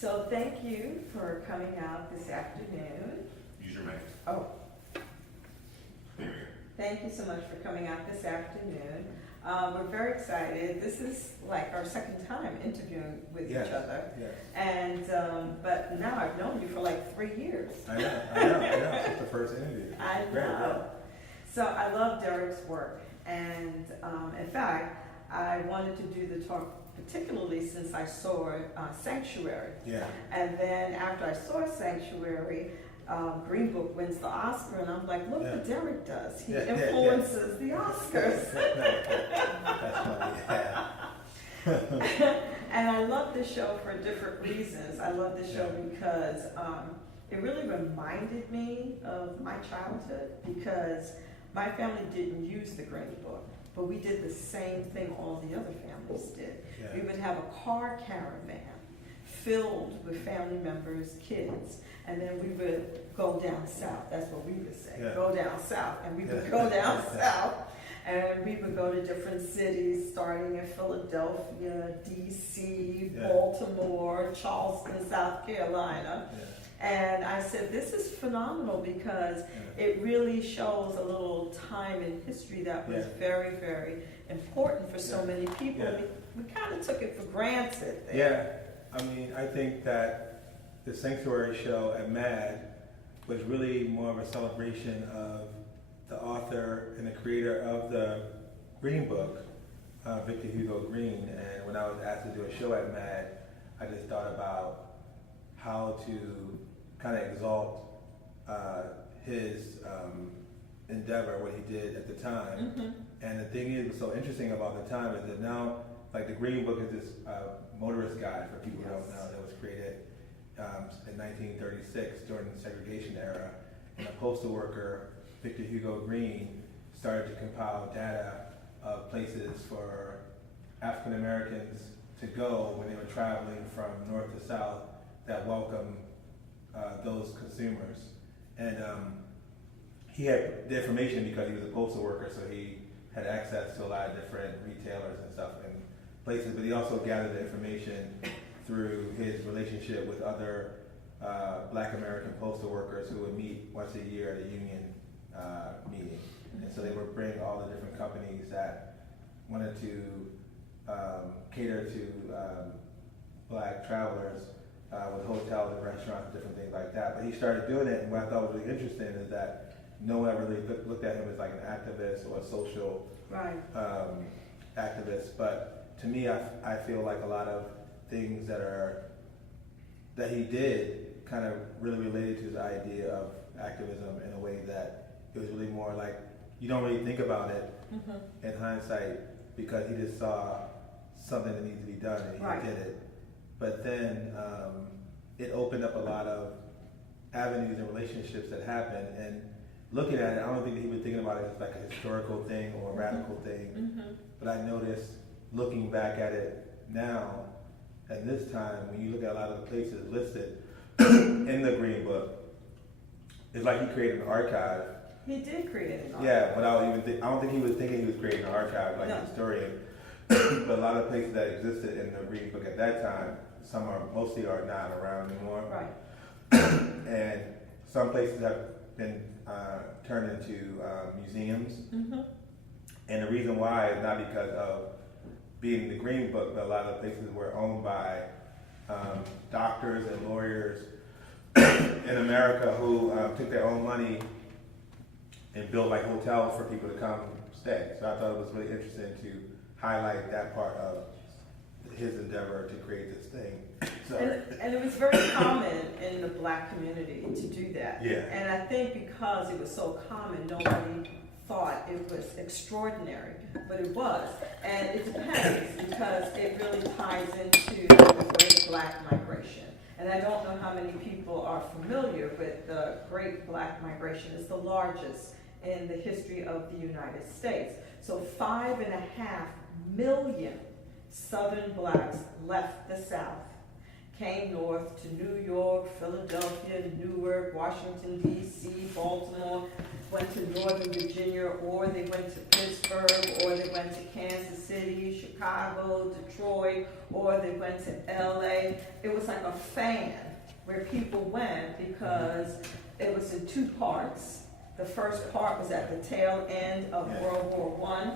So thank you for coming out this afternoon. Use your mic. Oh. Thank you so much for coming out this afternoon. We're very excited. This is like our second time interviewing with each other. Yes. And, but now I've known you for like 3 years. I know. It's the first interview. I know. So I love Derrick's work. And in fact, I wanted to do the talk particularly since I saw Sanctuary. Yeah. And then after I saw Sanctuary, Green Book wins the Oscar, and I'm like, look what Derrick does. He influences the Oscars. That's funny, yeah. And I love this show for different reasons. I love this show because it really reminded me of my childhood, because my family didn't use the Green Book, but we did the same thing all the other families did. Yeah. We would have a car caravan filled with family members, kids, and then we would go down south. That's what we would say. Yeah. Go down south. And we would go down south, and we would go to different cities, starting in Philadelphia, D.C., Baltimore, Charleston, South Carolina. Yeah. And I said, this is phenomenal, because it really shows a little time in history that was very, very important for so many people. Yeah. We kind of took it for granted there. Yeah, I mean, I think that the Sanctuary show at MAD was really more of a celebration of the author and the creator of the Green Book, Victor Hugo Green. And when I was asked to do a show at MAD, I just thought about how to kind of exalt his endeavor, what he did at the time. Mm-hmm. And the thing is, what's so interesting about the time is that now, like the Green Book is this motorist guide for people who don't know, that was created in 1936 during the segregation era. And a postal worker, Victor Hugo Green, started to compile data of places for African Americans to go when they were traveling from north to south that welcomed those consumers. And he had the information because he was a postal worker, so he had access to a lot of different retailers and stuff and places, but he also gathered the information through his relationship with other Black American postal workers who would meet once a year at a union meeting. And so they would bring all the different companies that wanted to cater to Black travelers with hotels and restaurants and different things like that. But he started doing it, and what I thought was really interesting is that no one ever really looked at him as like an activist or a social activist. But to me, I feel like a lot of things that he did kind of really related to his idea of activism in a way that it was really more like, you don't really think about it in hindsight, because he just saw something that needed to be done and he did it. But then it opened up a lot of avenues and relationships that happened. And looking at it, I don't think that he was thinking about it as like a historical thing or a radical thing. But I noticed, looking back at it now, at this time, when you look at a lot of the places listed in the Green Book, it's like he created an archive. He did create an archive. Yeah, but I don't think he was thinking he was creating an archive like a historian. But a lot of places that existed in the Green Book at that time, mostly are not around anymore. Right. And some places have been turned into museums. And the reason why is not because of being in the Green Book, but a lot of places were owned by doctors and lawyers in America who took their own money and built like hotels for people to come stay. So I thought it was really interesting to highlight that part of his endeavor to create this thing. And it was very common in the Black community to do that. Yeah. And I think because it was so common, nobody thought it was extraordinary, but it was. And it depends, because it really ties into the Great Black Migration. And I don't know how many people are familiar with the Great Black Migration. It's the largest in the history of the United States. So 5.5 million Southern Blacks left the South, came north to New York, Philadelphia, Newark, Washington, D.C., Baltimore, went to Northern Virginia, or they went to Pittsburgh, or they went to Kansas City, Chicago, Detroit, or they went to L.A. It was like a fan where people went because it was in two parts. The first part was at the tail end of World War I,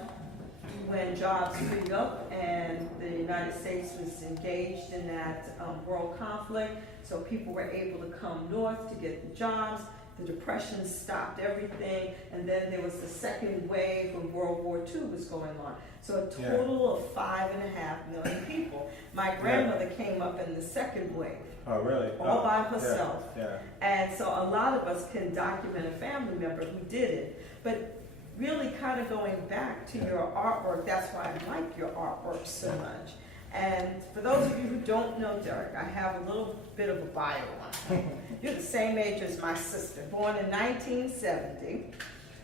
when jobs freed up and the United States was engaged in that world conflict. So people were able to come north to get the jobs. The Depression stopped everything, and then there was the second wave when World War II was going on. So a total of 5.5 million people. My grandmother came up in the second wave. Oh, really? All by herself. Yeah. And so a lot of us can document a family member who did it. But really kind of going back to your artwork, that's why I like your artwork so much. And for those of you who don't know Derrick, I have a little bit of a bio on him. You're the same age as my sister, born in 1970.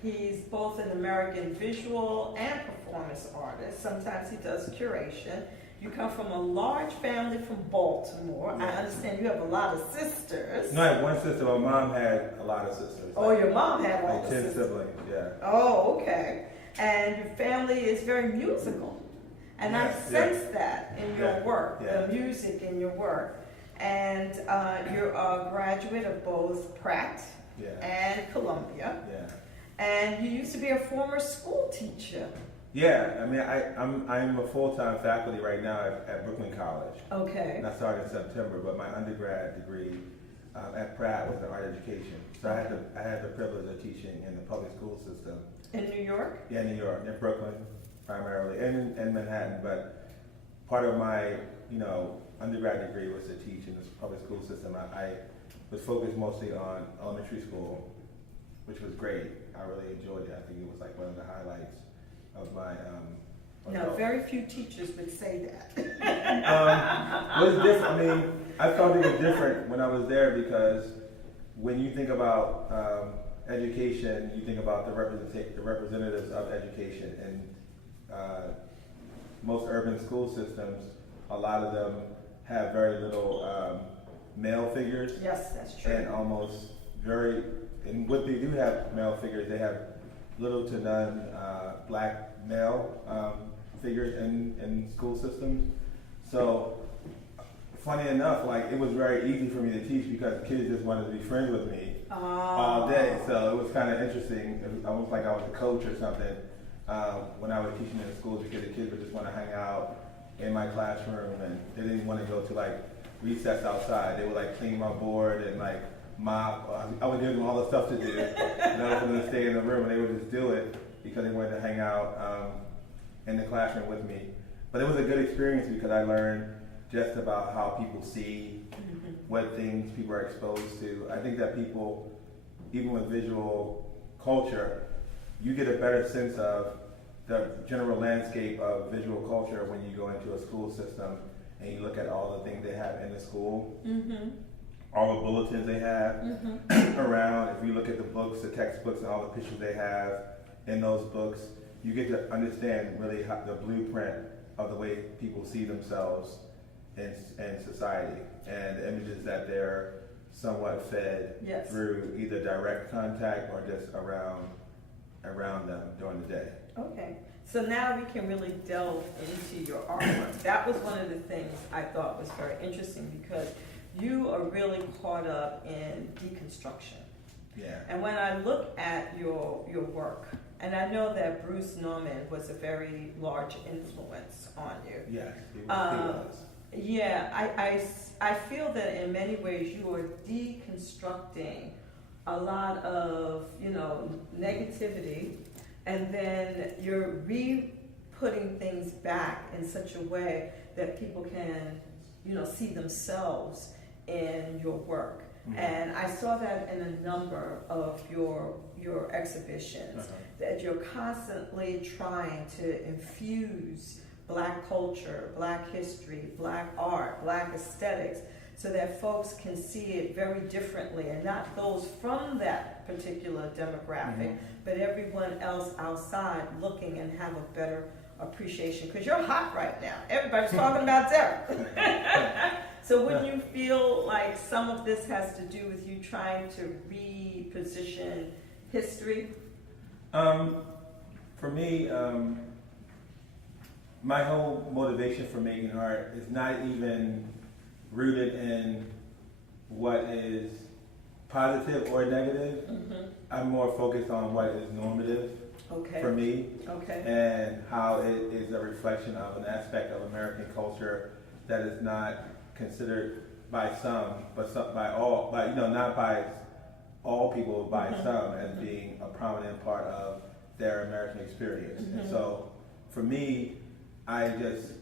He's both an American visual and performance artist. Sometimes he does curation. You come from a large family from Baltimore. I understand you have a lot of sisters. No, I have one sister. My mom had a lot of sisters. Oh, your mom had all like the 10 sisters. siblings, yeah. Oh, okay. And your family is very musical. And I sense that in your work, the music in your work. And you're a graduate of both Pratt and Columbia. Yeah. And you used to be a former school teacher. Yeah, I mean, I'm a full-time faculty right now at Brooklyn College. Okay. And I started in September, but my undergrad degree at Pratt was in art education. So I had the privilege of teaching in the public school system. In New York? Yeah, New York, in Brooklyn primarily, and in Manhattan. But part of my, undergrad degree was to teach in the public school system. I was focused mostly on elementary school, which was great. I really enjoyed it. I think it was like one of the highlights of my No, very few teachers would say that. It was different. I mean, I felt it was different when I was there because when you think about education, you think about the representatives of education, and most urban school systems, a lot of them have very little male figures. Yes, that's true. And almost and what they do have male figures, they have little to none black male figures in school systems. So, funny enough, it was very easy for me to teach because kids just wanted to be friends with me all day. So it was kind of interesting. It was almost like I was a coach or something when I was teaching in schools, because the kids would just want to hang out in my classroom, and they didn't want to go to recess outside. They would clean my board and mop. I would give them all the stuff to do in order for them to stay in the room, and they would just do it because they wanted to hang out in the classroom with me. But it was a good experience because I learned just about how people see, what things people are exposed to. I think that people, even with visual culture, you get a better sense of the general landscape of visual culture when you go into a school system and you look at all the things they have in the school. All the bulletins they have around. If you look at the books, the textbooks, and all the pictures they have in those books, you get to understand really how the blueprint of the way people see themselves in society, and the images that they're somewhat fed through either direct contact or just around them during the day. Okay, so now we can really delve into your artwork. That was one of the things I thought was very interesting because you are really caught up in deconstruction. Yeah. And when I look at your work, and I know that Bruce Nauman was a very large influence on you. Yes, he was. Yeah, I feel that in many ways you are deconstructing a lot of, negativity, and then you're re-putting things back in such a way that people can, see themselves in your work. And I saw that in a number of your exhibitions, that you're constantly trying to infuse Black culture, Black history, Black art, Black aesthetics, so that folks can see it very differently, and not those from that particular demographic, but everyone else outside looking and have a better appreciation. Because you're hot right now. Everybody's talking about Derrick. So wouldn't you feel like some of this has to do with you trying to reposition history? For me, my whole motivation for making art is not even rooted in what is positive or negative. Mm-hmm. I'm more focused on what is normative Okay. for me, Okay. and how it is a reflection of an aspect of American culture that is not considered by some, but some, by all, by, not by all people, by Mhm. some, as being a prominent part of their American experience. And Mhm. so, for me, I just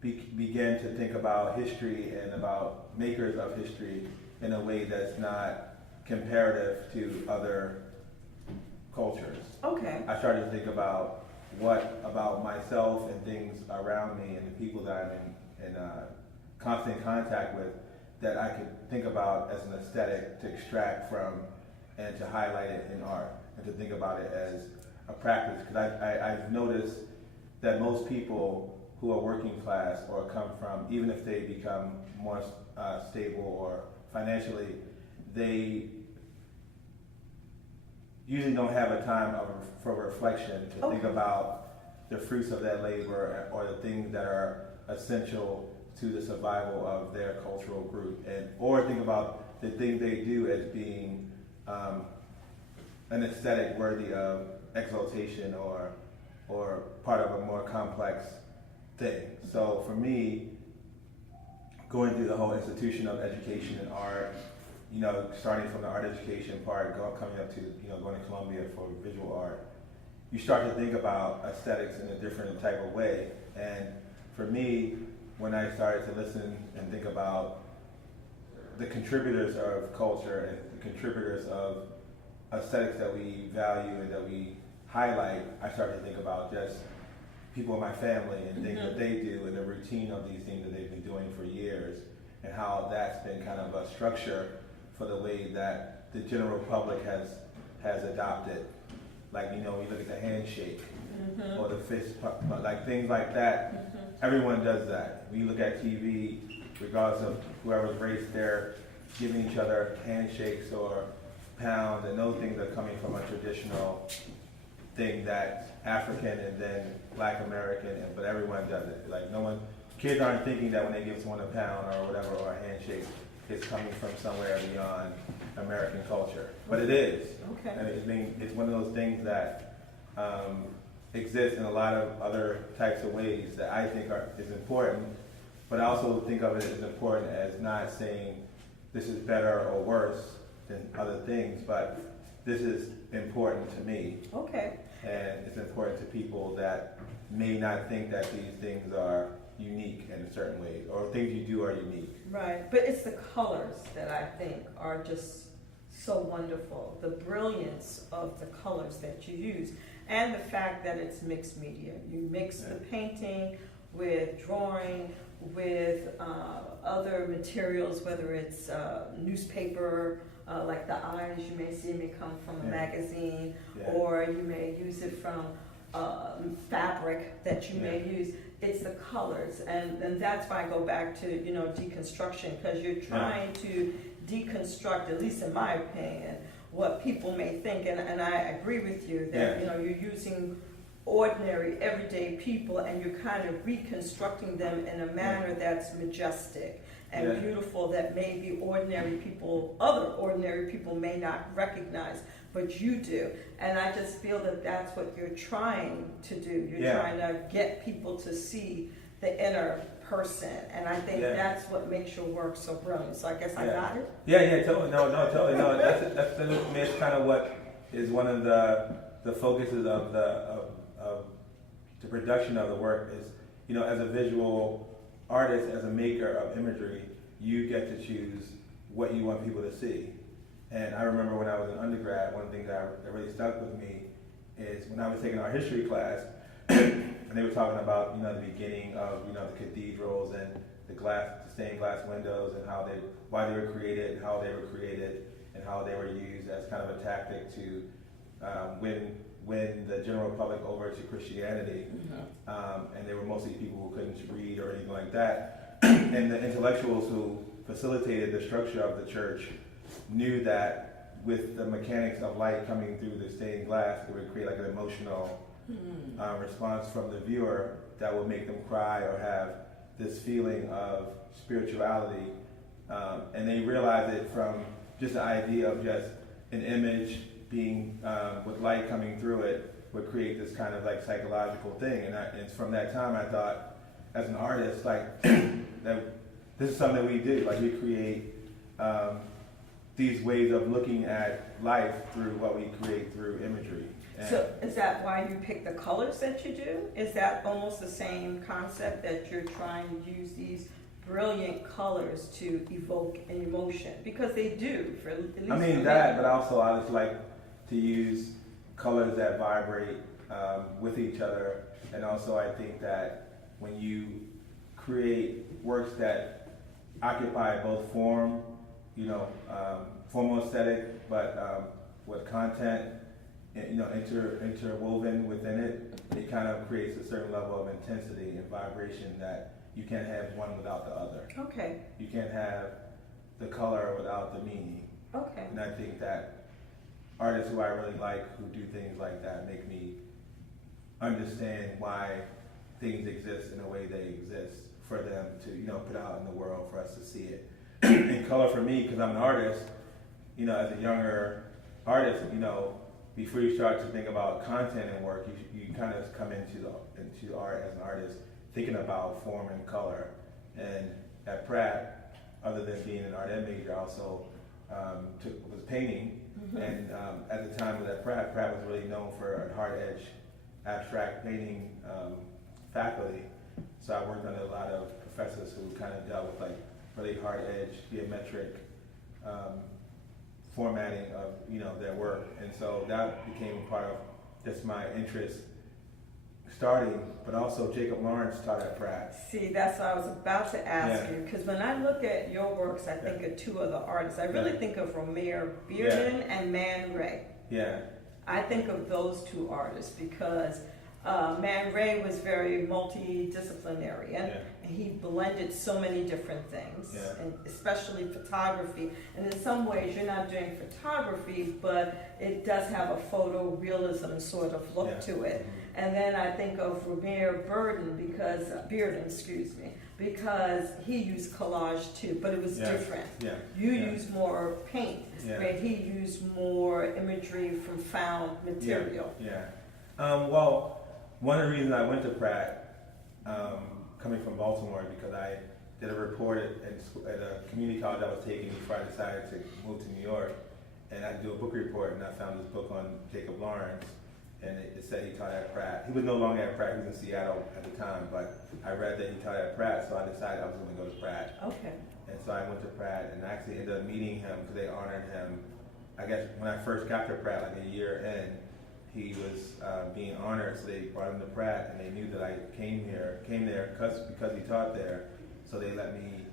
began to think about history and about makers of history in a way that's not comparative to other cultures. Okay. I started to think about what about myself and things around me and the people that I'm in constant contact with that I could think about as an aesthetic to extract from and to highlight it in art and to think about it as a practice. Because I've noticed that most people who are working class or come from, even if they become more stable or financially, they usually don't have a time for reflection to think about the fruits of that labor or the things that are essential to the survival of their cultural group, and or think about the things they do as being an aesthetic worthy of exaltation or part of a more complex thing. So for me, going through the whole institution of education and art, starting from the art education part, coming up to, going to Columbia for visual art, you start to think about aesthetics in a different type of way. And for me, when I started to listen and think about the contributors of culture and the contributors of aesthetics that we value and that we highlight, I started to think about just people in my family and things that they do and the routine of these things that they've been doing for years, and how that's been kind of a structure for the way that the general public has adopted. Like, you look at the handshake or the fist pump, like things like that. Everyone does that. When you look at TV, regardless of whoever's race, they're giving each other handshakes or pounds, and those things are coming from a traditional thing that's African and then Black American, but everyone does it. Like kids aren't thinking that when they give someone a pound or whatever or a handshake, it's coming from somewhere beyond American culture. But it is. Okay. And it's one of those things that exists in a lot of other types of ways that I think is important, but I also think of it as important as not saying this is better or worse than other things, but this is important to me. Okay. And it's important to people that may not think that these things are unique in certain ways, or things you do are unique. Right, but it's the colors that I think are just so wonderful. The brilliance of the colors that you use, and the fact that it's mixed media. You mix the painting with drawing, with other materials, whether it's newspaper, like the eyes you may see may come from a magazine, or you may use it from fabric that you may use. It's the colors, and that's why I go back to deconstruction, because you're trying to deconstruct, at least in my opinion, what people may think, and I agree with you that you're using ordinary, everyday people, and you're kind of reconstructing them in a manner that's majestic and beautiful, that maybe other ordinary people may not recognize, but you do. And I just feel that that's what you're trying to do. You're trying to get people to see the inner person, and I think that's what makes your work so brilliant. So I guess I got it? Yeah, totally. No, totally. No, that's kind of what is one of the focuses of the production of the work is, as a visual artist, as a maker of imagery, you get to choose what you want people to see. And I remember when I was an undergrad, one thing that really stuck with me is when I was taking art history class, and they were talking about, the beginning of, the cathedrals and the stained glass windows and why they were created, and how they were created, and how they were used as kind of a tactic to win the general public over to Christianity. And they were mostly people who couldn't read or anything like that. and the intellectuals who facilitated the structure of the church knew that with the mechanics of light coming through the stained glass, it would create like an emotional response from the viewer that would make them cry or have this feeling of spirituality. And they realized it from just the idea of just an image being with light coming through it would create this kind of like psychological thing. And from that time, I thought, as an artist, like that this is something that we do. Like we create these ways of looking at life through what we create through imagery. And so is that why you pick the colors that you do? Is that almost the same concept that you're trying to use these brilliant colors to evoke an emotion? Because they do, for at least I mean that, but also I just like to use colors that vibrate with each other. And also I think that when you create works that occupy both form, formal aesthetic, but with content, interwoven within it, it kind of creates a certain level of intensity and vibration that you can't have one without the other. Okay. You can't have the color without the meaning. Okay. And I think that artists who I really like, who do things like that, make me understand why things exist in the way they exist, for them to put out in the world for us to see it. And color for me, because I'm an artist, as a younger artist, before you start to think about content and work, you kind of come into art as an artist thinking about form and color. And at Pratt, other than being an art ed major, I also was painting. Mm-hmm. And at the time at Pratt was really known for a hard edge abstract painting faculty. So I worked under a lot of professors who kind of dealt with like really hard edge geometric formatting of their work, and so that became part of just my interest starting. But also Jacob Lawrence taught at Pratt. See, that's what I was about to ask you, because when I look at your works, I think of two other artists. I really think of Romare Bearden and Man Ray. Yeah. I think of those two artists because Man Ray was very multidisciplinary, and he blended so many different things, and especially photography. And in some ways, you're not doing photography, but it does have a photorealism sort of look to it. Mm-hmm. And then I think of Romare Bearden because he used collage too, but it was different. Yeah. You used more paint, right? He used more imagery from found material. Well, one of the reasons I went to Pratt, coming from Baltimore, because I did a report at a community college I was taking before I decided to move to New York, and I had to do a book report, and I found this book on Jacob Lawrence, and it said he taught at Pratt. He was no longer at Pratt, he was in Seattle at the time, but I read that he taught at Pratt, so I decided I was going to go to Pratt. Okay. And so I went to Pratt, and I actually ended up meeting him because they honored him. I guess when I first got to Pratt, like a year in, he was being honored, so they brought him to Pratt, and they knew that I came there because he taught there. So they let me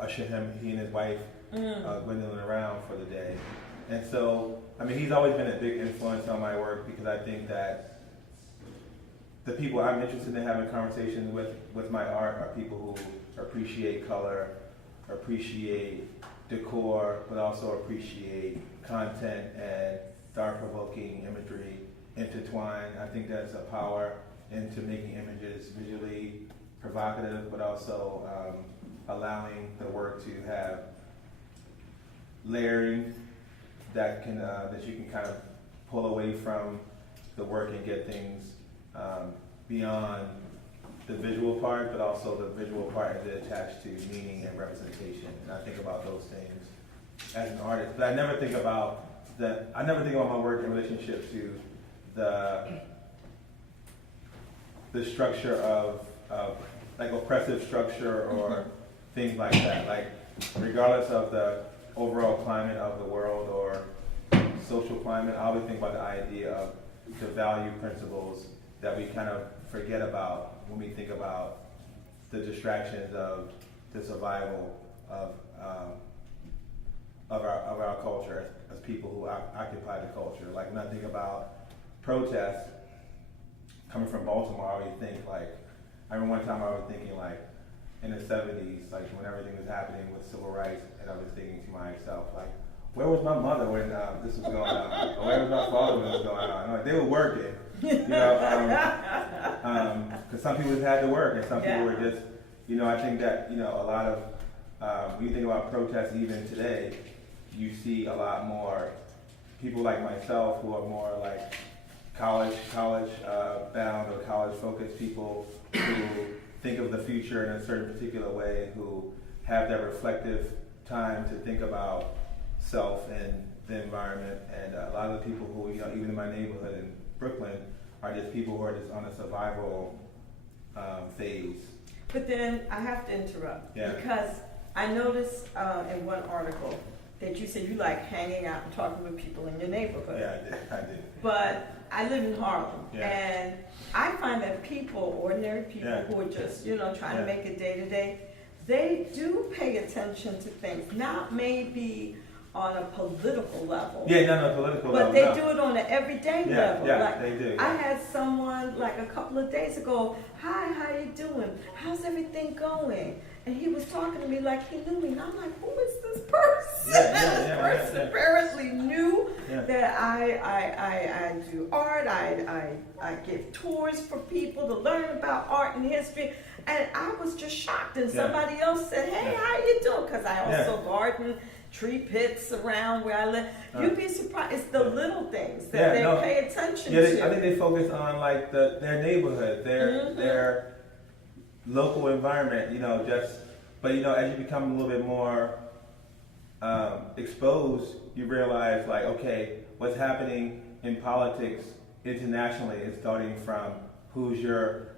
usher him, he and his wife, Gwendolyn, around for the day. And so, I mean, he's always been a big influence on my work because I think that the people I'm interested in having conversations with my art are people who appreciate color, appreciate decor, but also appreciate content and thought-provoking imagery intertwined. I think there's a power into making images visually provocative, but also allowing the work to have layering that you can kind of pull away from the work and get things beyond the visual part, but also the visual part is attached to meaning and representation. And I think about those things as an artist, but I never think about my work in relationship to the structure of like oppressive structure or things like that. Like regardless of the overall climate of the world or social climate, I always think about the idea of the value principles that we kind of forget about when we think about the distractions of the survival of our culture as people who occupy the culture. Like when I think about protests coming from Baltimore, I always think I remember one time I was thinking in the 70s, like when everything was happening with civil rights, and I was thinking to myself, like, where was my mother when this was going on? Or where was my father when this was going on? And, like, they were working, you know, because some people just had to work, and some people were just, you know, I think that, you know, a lot of, when you think about protests even today, you see a lot more people like myself who are more like college bound or college focused people who think of the future in a certain particular way, who have that reflective time to think about self and the environment. And a lot of the people who, you know, even in my neighborhood in Brooklyn, are just people who are just on a survival phase. But then I have to interrupt because I noticed in one article that you said you like hanging out and talking with people in your neighborhood. Yeah, I did. But I live in Harlem, and I find that people, ordinary people who are just, you know, trying to make it day to day, they do pay attention to things, not maybe on a political level. Yeah, not on a political level. But they do it on an everyday level. Yeah, like, they do. I had someone like a couple of days ago, hi, how you doing? How's everything going? And he was talking to me like he knew me. And I'm like, who is this person? This person apparently knew that I do art, I give tours for people to learn about art and history. And I was just shocked. And somebody else said, hey, how you doing? Because I also garden tree pits around where I live. You'd be surprised. It's the little things that they pay attention to. I think they focus on like their neighborhood, their local environment, you know, but you know, as you become a little bit more exposed, you realize like, okay, what's happening in politics internationally is starting from who's your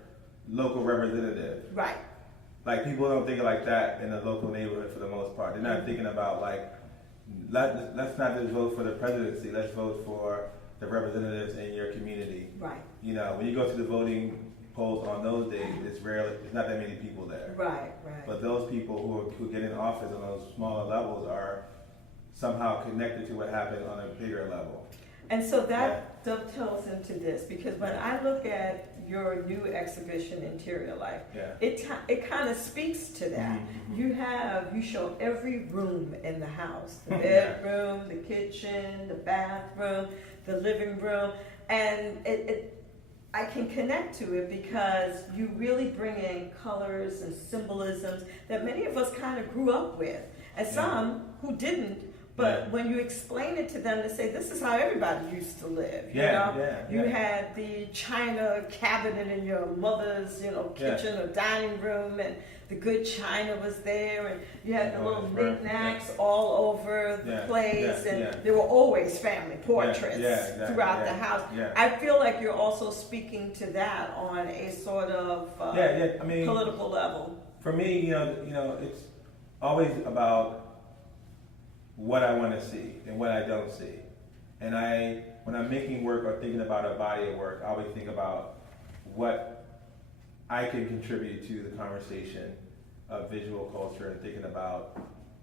local representative. Right. Like people don't think like that in the local neighborhood for the most part. They're not thinking about like, let's not just vote for the presidency, let's vote for the representatives in your community. Right. You know, when you go to the voting polls on those days, it's not that many people there. Right. But those people who get in office on those smaller levels are somehow connected to what happened on a bigger level. And so that dovetails into this, because when I look at your new exhibition, Interior Life, it kind of speaks to that. Mm-hmm. You show every room in the house, the bedroom, the kitchen, the bathroom, the living room, and I can connect to it because you really bring in colors and symbolisms that many of us kind of grew up with, and some who didn't. But when you explain it to them, they say, this is how everybody used to live. You had the china cabinet in your mother's, you know, kitchen or dining room, and the good china was there, and you had the little knickknacks all over the place, and there were always family portraits throughout the house. I feel like you're also speaking to that on a sort of I mean, political level. For me, you know, it's always about what I want to see and what I don't see. And when I'm making work or thinking about a body of work, I always think about what I can contribute to the conversation of visual culture, and thinking about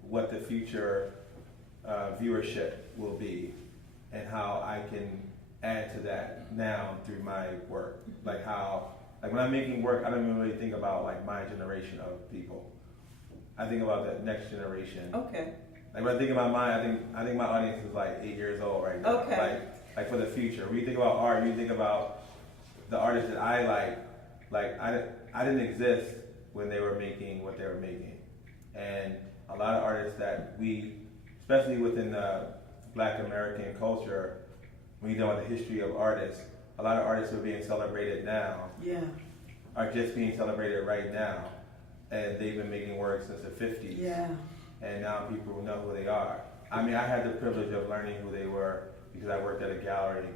what the future viewership will be and how I can add to that now through my work. Like when I'm making work, I don't even really think about like my generation of people. I think about the next generation. Okay. Like when I think about mine, I think my audience is like 8 years old right now. Okay. Like for the future. When you think about art, you think about the artists that I like. Like I didn't exist when they were making what they were making. And a lot of artists that especially within the Black American culture, when you know the history of artists, a lot of artists who are being celebrated now are just being celebrated right now. And they've been making work since the 50s. Yeah. And now people know who they are. I mean, I had the privilege of learning who they were because I worked at a gallery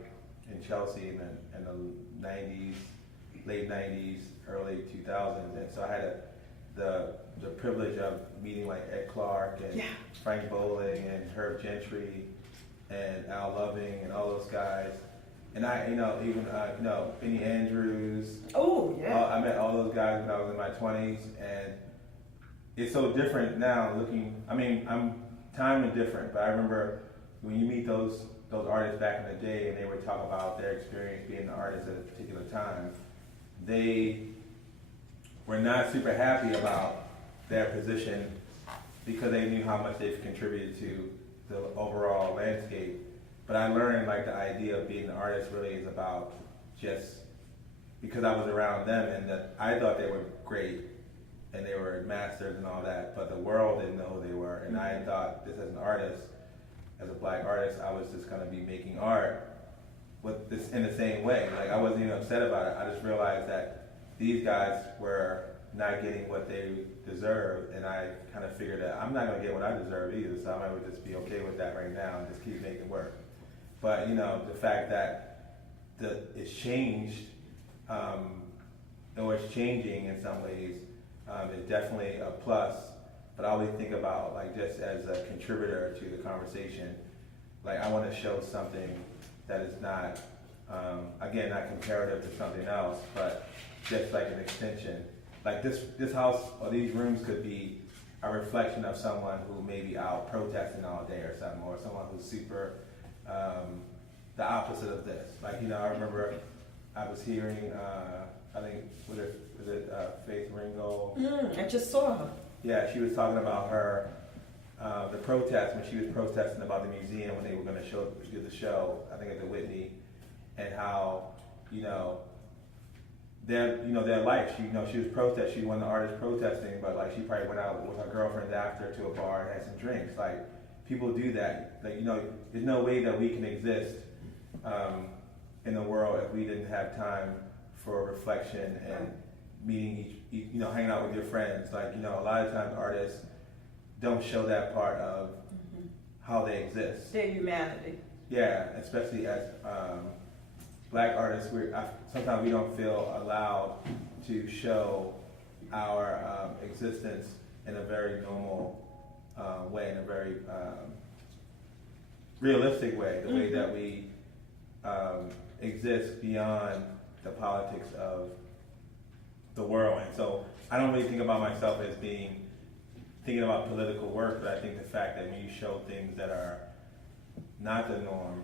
in Chelsea in the 90s, late 90s, early 2000s. And so I had the privilege of meeting like Ed Clark and Frank Bowling and Herb Gentry and Al Loving and all those guys. And even Benny Andrews. Oh, yeah. I met all those guys when I was in my 20s, and it's so different now I'm time is different, but I remember when you meet those artists back in the day and they would talk about their experience being an artist at a particular time, they were not super happy about their position because they knew how much they've contributed to the overall landscape. But I learned like the idea of being an artist really is about just because I was around them and that I thought they were great and they were masters and all that, but the world didn't know who they were. And I thought this as an artist, as a black artist, I was just gonna be making art with this in the same way. Like I wasn't even upset about it. I just realized that these guys were not getting what they deserved, and I kind of figured that I'm not gonna get what I deserve either, so I might just be okay with that right now and just keep making work. But you know, the fact that it's changed, or it's changing in some ways, is definitely a plus. But I always think about like just as a contributor to the conversation, like I want to show something that is not, again, not comparative to something else, but just like an extension. Like this house or these rooms could be a reflection of someone who may be out protesting all day or something, or someone who's super the opposite of this. Like, you know, I remember I was hearing, I think, was it Faith Ringgold? I just saw her. Yeah, she was talking about her, the protest, when she was protesting about the museum when they were going to do the show, I think at the Whitney, and how, their life, she was protesting, she was one of the artists protesting, but like she probably went out with her girlfriends after to a bar and had some drinks. Like, people do that. Like, there's no way that we can exist in the world if we didn't have time for reflection and meeting hanging out with your friends. Like, a lot of times artists don't show that part of how they exist. Their humanity. Yeah, especially as black artists, sometimes we don't feel allowed to show our existence in a very normal way, in a very realistic way, the way that we exist beyond the politics of the world. And so I don't really think about myself as thinking about political work, but I think the fact that when you show things that are not the norm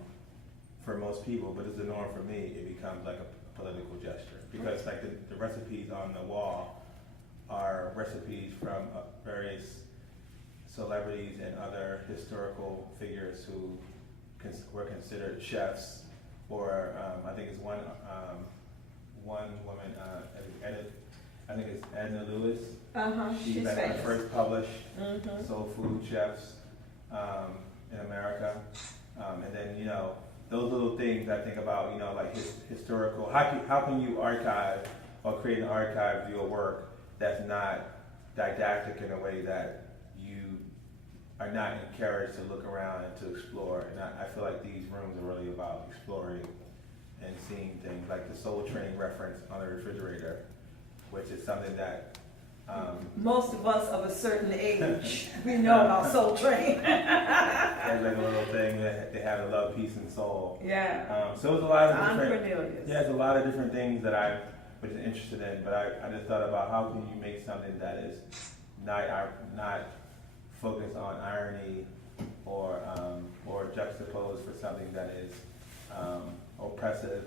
for most people, but it's the norm for me, it becomes like a political gesture. Because like the recipes on the wall are recipes from various celebrities and other historical figures who were considered chefs, or I think it's one woman, I think it's Edna Lewis. She's like the first published soul food chefs in America. And then, those little things I think about, like historical, how can you archive or create an archive of your work that's not didactic in a way that you are not encouraged to look around and to explore. And I feel like these rooms are really about exploring and seeing things, like the Soul Train reference on the refrigerator, which is something that most of us of a certain age, we know about Soul Train. There's like a little thing that they have to love, peace, and soul. Yeah. So it's a lot of it's a lot of different things that I was interested in, but I just thought about how can you make something that is not focused on irony or juxtaposed for something that is oppressive.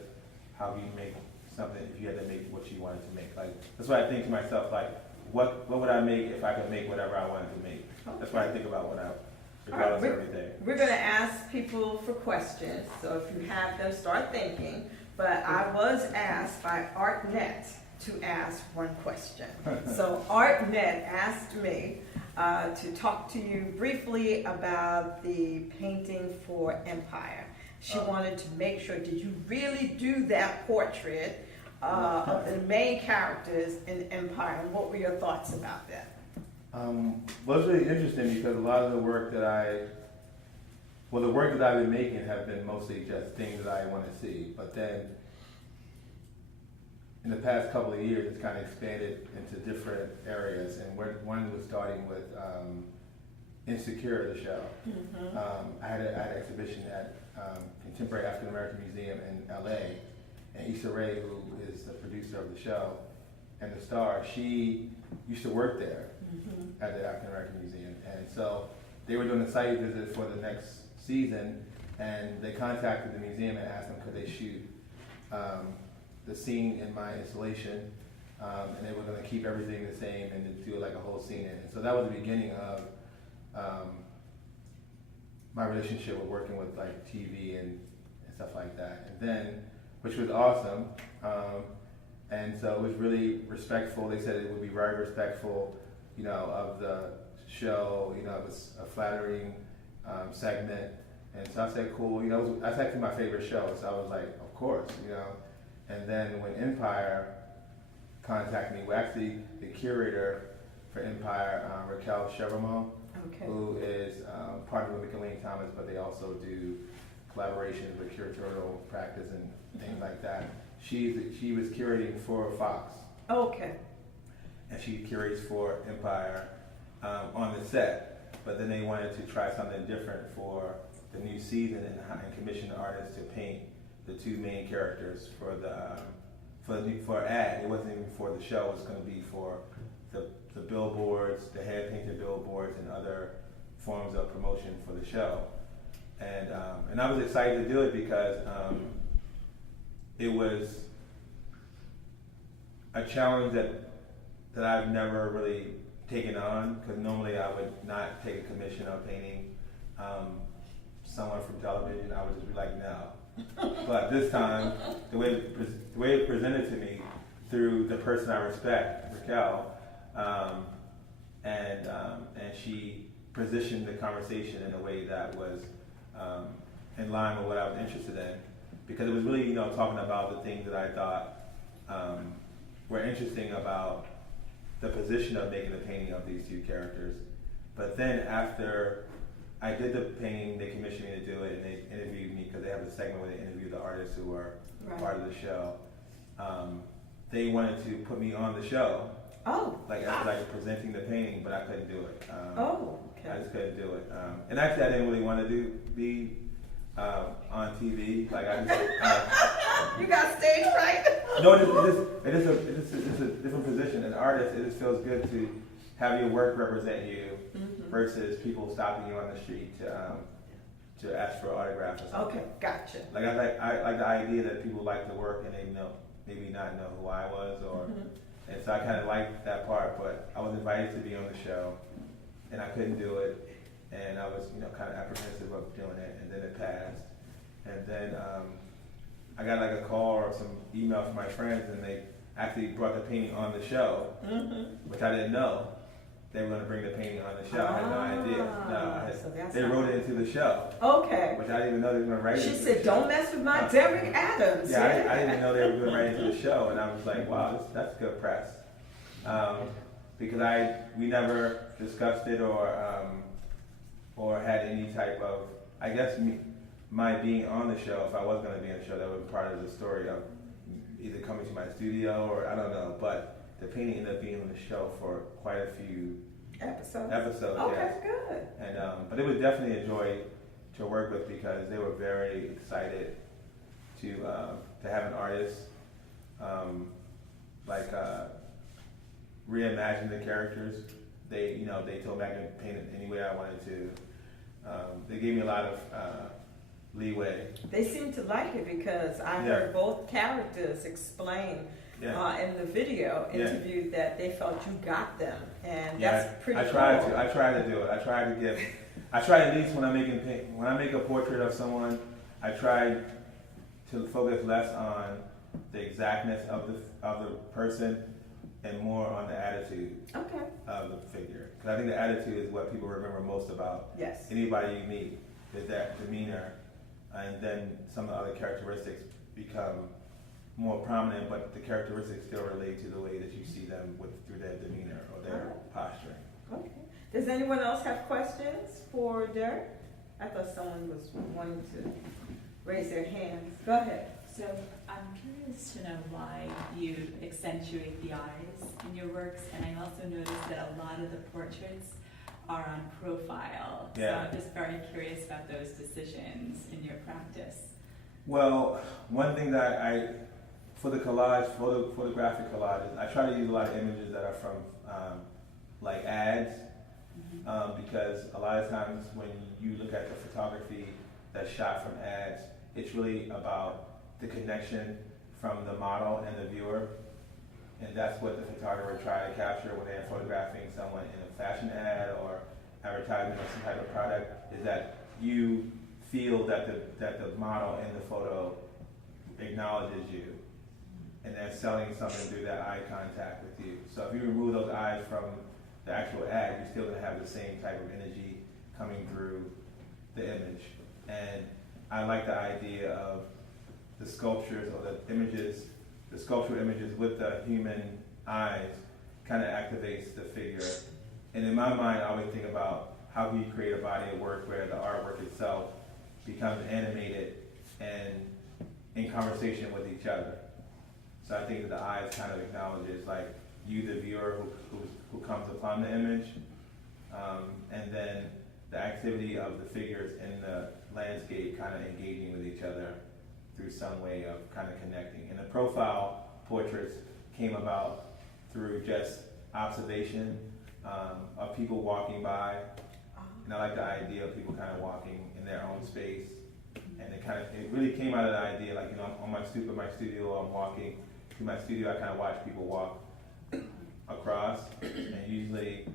How do you make something if you had to make what you wanted to make? Like, that's why I think to myself, like, what would I make if I could make whatever I wanted to make? Okay. That's what I think about regardless of everything. We're going to ask people for questions, so if you have them, start thinking. But I was asked by ArtNet to ask one question. So ArtNet asked me to talk to you briefly about the painting for Empire. She wanted to make sure, did you really do that portrait of the main characters in Empire, and what were your thoughts about that? Well, it's really interesting because a lot of the work that I've been making have been mostly just things that I want to see, but then in the past couple of years it's kind of expanded into different areas, and one was starting with Insecure, the show. I had an exhibition at Contemporary African American Museum in LA, and Issa Rae, who is the producer of the show and the star, she used to work there at the African American Museum, and so they were doing a site visit for the next season, and they contacted the museum and asked them could they shoot the scene in my installation, and they were going to keep everything the same and to do like a whole scene in it. So that was the beginning of my relationship with working with like TV and stuff like that. And then, which was awesome, and so it was really respectful. They said it would be very respectful, you know, of the show. You know, it was a flattering segment, and so I said, cool. You know, that's actually my favorite show. So I was like, of course, you know. And then when Empire contacted me, well, actually the curator for Empire, Raquel Chevremont, who is part of the McLean Thomas, but they also do collaborations with curatorial practice and things like that. She was curating for Fox. Okay. And she curates for Empire on the set, but then they wanted to try something different for the new season and commission artists to paint the two main characters for for ad. It wasn't even for the show. It was going to be for the billboards, the hand painted billboards, and other forms of promotion for the show. And I was excited to do it because it was a challenge that I've never really taken on, because normally I would not take a commission of painting someone from television. I would just be like, no. But this time, the way it presented to me through the person I respect, Raquel, and she positioned the conversation in a way that was in line with what I was interested in, because it was really, you know, talking about the things that I thought were interesting about the position of making a painting of these two characters. But then after I did the painting, they commissioned me to do it, and they interviewed me, because they have a segment where they interview the artists who were part of the show. They wanted to put me on the show, like as like presenting the painting, but I couldn't do it. I just couldn't do it. And actually, I didn't really want to be on TV. Like I just, you got stage fright? No, it is a different position. An artist, it just feels good to have your work represent you, versus people stopping you on the street to ask for autographs or something. Okay, gotcha. Like I like the idea that people like the work and they maybe not know who I was, or and so I kind of liked that part. But I was invited to be on the show, and I couldn't do it, and I was kind of apprehensive of doing it, and then it passed, and then I got like a call or some email from my friends, and they actually brought the painting on the show, which I didn't know. They were going to bring the painting on the show. I had no idea. No, they wrote it into the show. Okay. Which I didn't even know they were going to write it into the show. She said, "Don't mess with my Derrick Adams." Yeah, I didn't even know they were going to write it into the show, and I was like, "Wow, that's good press," because we never discussed it or had any type of, I guess, my being on the show. If I was going to be on the show, that would be part of the story of either coming to my studio or I don't know, but. The painting ended up being on the show for quite a few episodes. Okay, yes. Good. And but it was definitely a joy to work with, because they were very excited to have an artist reimagine the characters. They told me I could paint it any way I wanted to. They gave me a lot of leeway. They seemed to like it, because I heard both characters explain. In the video interview that they felt you got them, and that's pretty cool. I try to do it. I try at least when I make a portrait of someone, I try to focus less on the exactness of the person and more on the attitude of the figure. Because I think the attitude is what people remember most about anybody you meet, is that demeanor, and then some of the other characteristics become more prominent, but the characteristics still relate to the way that you see them through their demeanor or their posturing. Okay. Does anyone else have questions for Derrick? I thought someone was wanting to raise their hands. Go ahead. So I'm curious to know why you accentuate the eyes in your works, and I also noticed that a lot of the portraits are on profile. So I'm just very curious about those decisions in your practice. Well, one thing that for the collage, photographic collages, I try to use a lot of images that are from like ads, because a lot of times when you look at the photography that's shot from ads, it's really about the connection from the model and the viewer. And that's what the photographer tried to capture when they're photographing someone in a fashion ad or advertisement of some type of product, is that you feel that the model in the photo acknowledges you, and they're selling something through that eye contact with you. So if you remove those eyes from the actual ad, you're still going to have the same type of energy coming through the image. And I like the idea of the sculptures or the images, the sculptural images with the human eyes kind of activates the figure. And in my mind, I always think about how you create a body of work where the artwork itself becomes animated and in conversation with each other. So I think that the eyes kind of acknowledges like you, the viewer who comes upon the image, and then the activity of the figures in the landscape kind of engaging with each other through some way of kind of connecting. And the profile portraits came about through just observation of people walking by. And I like the idea of people kind of walking in their own space. And it really came out of the idea, like, you know, on my studio, I'm walking to my studio, I kind of watch people walk across. And usually,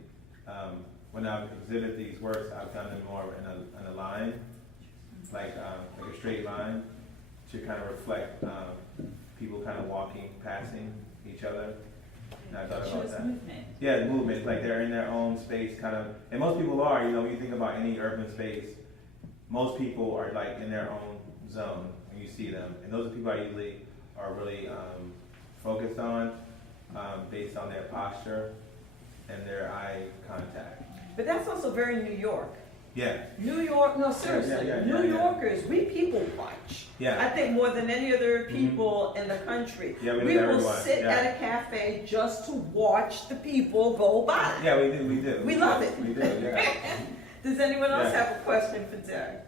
when I've exhibited these works, I've done them more in a line, like a straight line, to kind of reflect people kind of walking, passing each other. And I thought about that. Movement. Yeah, the movement, like they're in their own space, kind of, and most people are. You know, when you think about any urban space, most people are like in their own zone when you see them, and those are people I usually are really focused on, based on their posture and their eye contact. But that's also very New York. Yeah. New York, no, seriously, New Yorkers, we people watch. Yeah. I think more than any other people in the country. Yeah, we will everyone. sit Yeah. at a cafe just to watch the people go by. Yeah, we do. We love it. We do, yeah. Does anyone else Yeah. have a question for Derrick?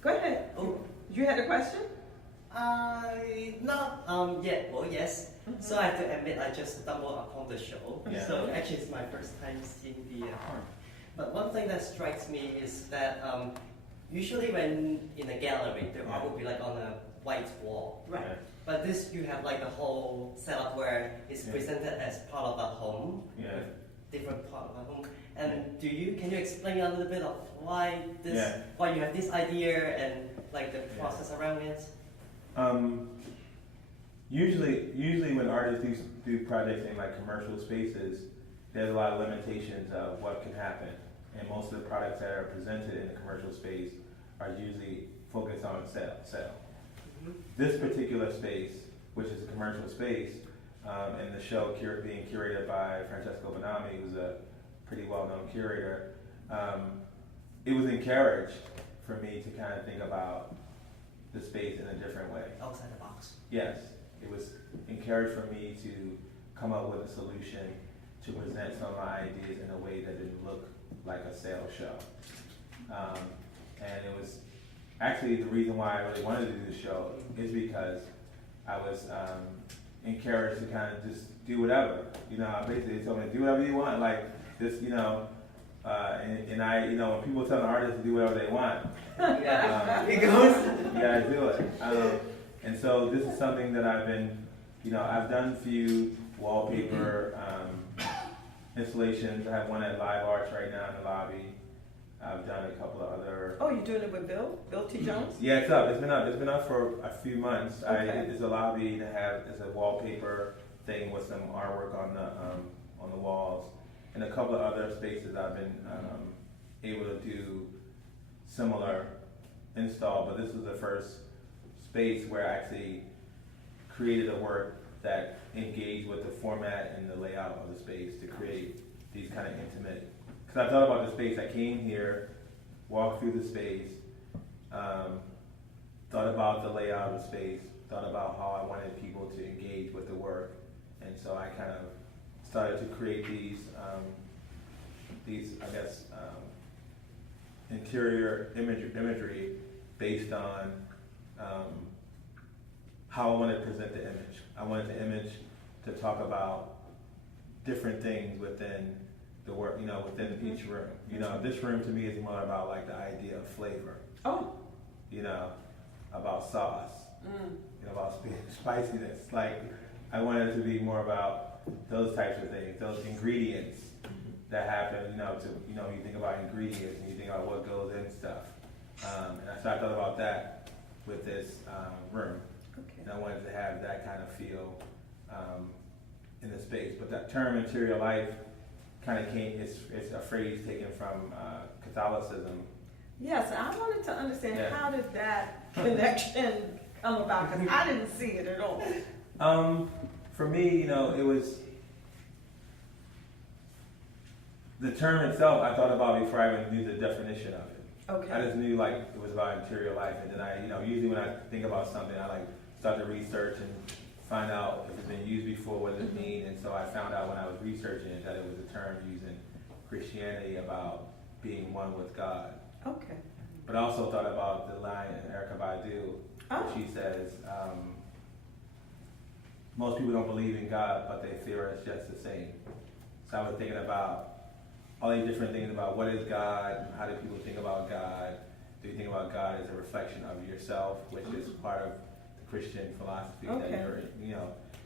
Go ahead. Oh. You had a question? Not yet. Well, yes. So I have to admit, I just stumbled upon the show. Yeah. So actually, it's my first time seeing the art. But one thing that strikes me is that usually when in a gallery, the art will be like on a white wall. Right. But this, you have like the whole setup where it's presented as part of a home, Yeah. different part of a home. And can you explain a little bit of why Yeah. why you have this idea and like the process around it? Usually when artists do projects in like commercial spaces, there's a lot of limitations of what can happen. And most of the products that are presented in the commercial space are usually focused on sale. This particular space, which is a commercial space, and the show being curated by Francesco Bonami, who's a pretty well-known curator, it was encouraged for me to kind of think about the space in a different way. Outside the box. Yes, it was encouraged for me to come up with a solution to present some of my ideas in a way that didn't look like a sales show. And it was actually the reason why I really wanted to do the show is because I was encouraged to kind of just do whatever. You know, basically they told me to do whatever you want, like just, you know, and I, you know, when people tell an artist to do whatever they want, It goes. you gotta do it. And so this is something that I've been, you know, I've done a few wallpaper installations. I have one at Live Arts right now in the lobby. I've done a couple of other. Oh, you're doing it with Bill T. Jones? Yeah, it's up. It's been up for a few months. Okay. It's a lobby to have. It's a wallpaper thing with some artwork on the walls, and a couple of other spaces I've been able to do similar install. But this was the first space where I actually created a work that engaged with the format and the layout of the space to create these kind of intimate. Because I thought about the space. I came here, walked through the space, thought about the layout of the space, thought about how I wanted people to engage with the work, and so I kind of started to create these I guess, interior imagery based on how I wanted to present the image. I wanted the image to talk about different things within the work, you know, within each room. You know, this room to me is more about like the idea of flavor. Oh. You know, about sauce. about spiciness. Like, I wanted it to be more about those types of things, those ingredients that happen, you think about ingredients and you think about what goes in stuff. And so I thought about that with this room. Okay. And I wanted to have that kind of feel in the space. But that term interior life kind of it's a phrase taken from Catholicism. Yes, I wanted to understand Yeah. how did that connection come about, because I didn't see it at all. For me, it was the term itself. I thought about before I even knew the definition of it. Okay. I just knew like it was about interior life, and then I, usually when I think about something, I like start to research and find out if it's been used before, what does it mean, and so I found out when I was researching it that it was a term used in Christianity about being one with God. Okay. But I also thought about the line in Erykah Badu, Oh. where she says, most people don't believe in God, but they fear us just the same. So I was thinking about all these different things about what is God, how do people think about God. Do you think about God as a reflection of yourself, which is part of the Christian philosophy Okay. that you're.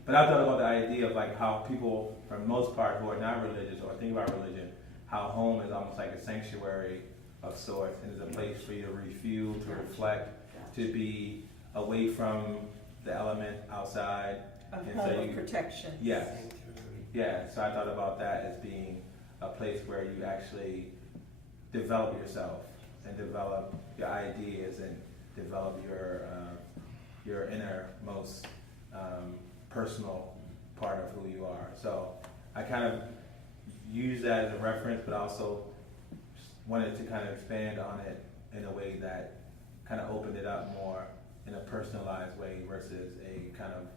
But I thought about the idea of like how people, for the most part, who are not religious or think about religion, how home is almost like a sanctuary of sorts, and is a place for you to refuel, to reflect, to be away from the element outside. A And home so of you- protection. Yes. Yeah, so I thought about that as being a place where you actually develop yourself and develop your ideas and develop your innermost personal part of who you are. So I kind of use that as a reference, but also wanted to kind of expand on it in a way that kind of opened it up more in a personalized way versus a kind of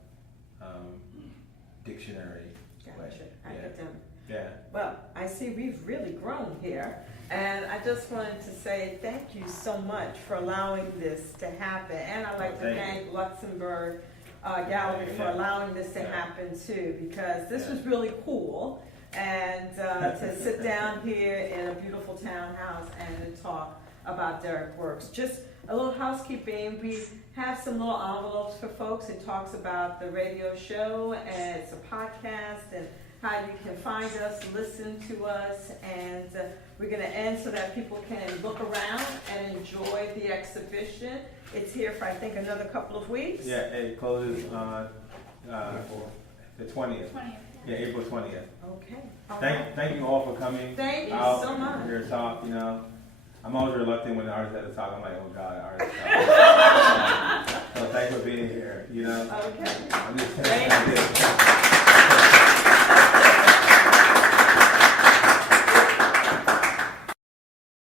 dictionary way. Gotcha. Yeah. Academic. Yeah. Well, I see we've really grown here, and I just wanted to say thank you so much for allowing this to happen, and I'd like to thank Luxembourg Gallery for allowing this to happen too, because this was really cool, and to sit down here in a beautiful townhouse and to talk about Derrick works. Just a little housekeeping, we have some little envelopes for folks. It talks about the radio show, and it's a podcast, and how you can find us, listen to us, and we're going to end so that people can look around and enjoy the exhibition. It's here for, I think, another couple of weeks. Yeah, it closes on the 20th. Yeah, April 20th. Okay. All right. Thank you all for coming. Thank you out so much. Here to talk, I'm always reluctant when the artist has to talk. I'm like, oh God, artist. So thanks for being here, Okay. I'm just Thank you.